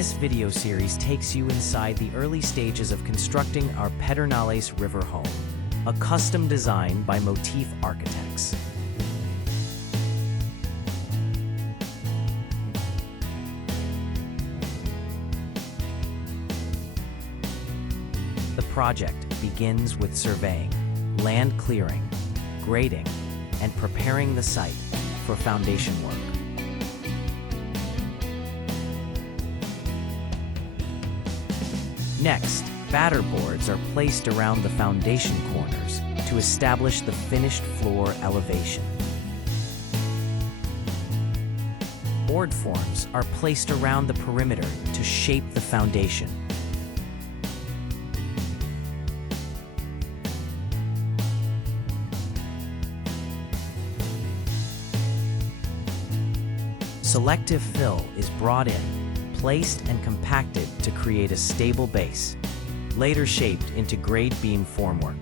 This video series takes you inside the early stages of constructing our Pedernales River home, a custom design by Motif architects. The project begins with surveying, land clearing, grading, and preparing the site for foundation work. Next, batter boards are placed around the foundation corners to establish the finished floor elevation. Board forms are placed around the perimeter to shape the foundation. Selective fill is brought in, placed and compacted to create a stable base, later shaped into grade beam formwork.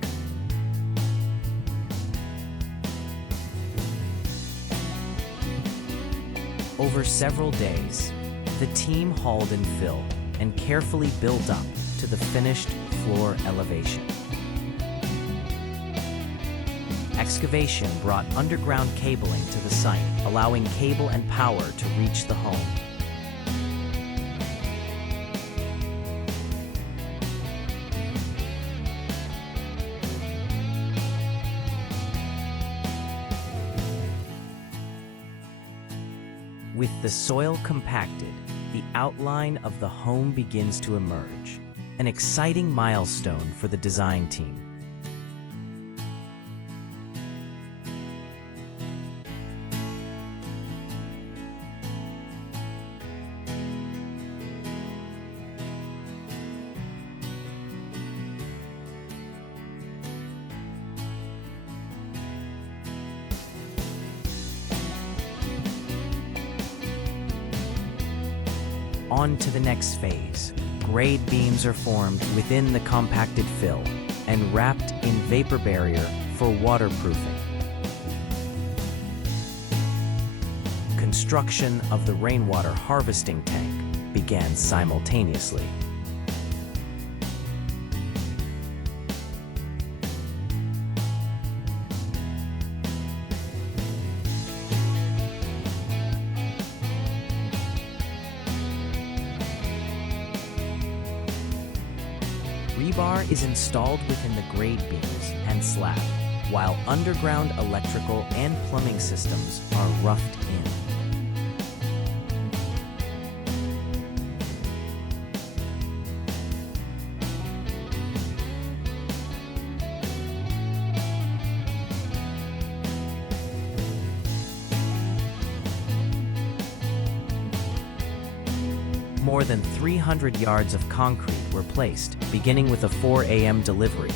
Over several days, the team hauled in fill and carefully built up to the finished floor elevation. Excavation brought underground cabling to the site, allowing cable and power to reach the home. With the soil compacted, the outline of the home begins to emerge, an exciting milestone for the design team. On to the next phase. Grade beams are formed within the compacted fill and wrapped in vapor barrier for waterproofing. Construction of the rainwater harvesting tank began simultaneously. Rebar is installed within the grade beams and slab, while underground electrical and plumbing systems are roughed in. More than 300 yards of concrete were placed, beginning with a 4 a.m. delivery,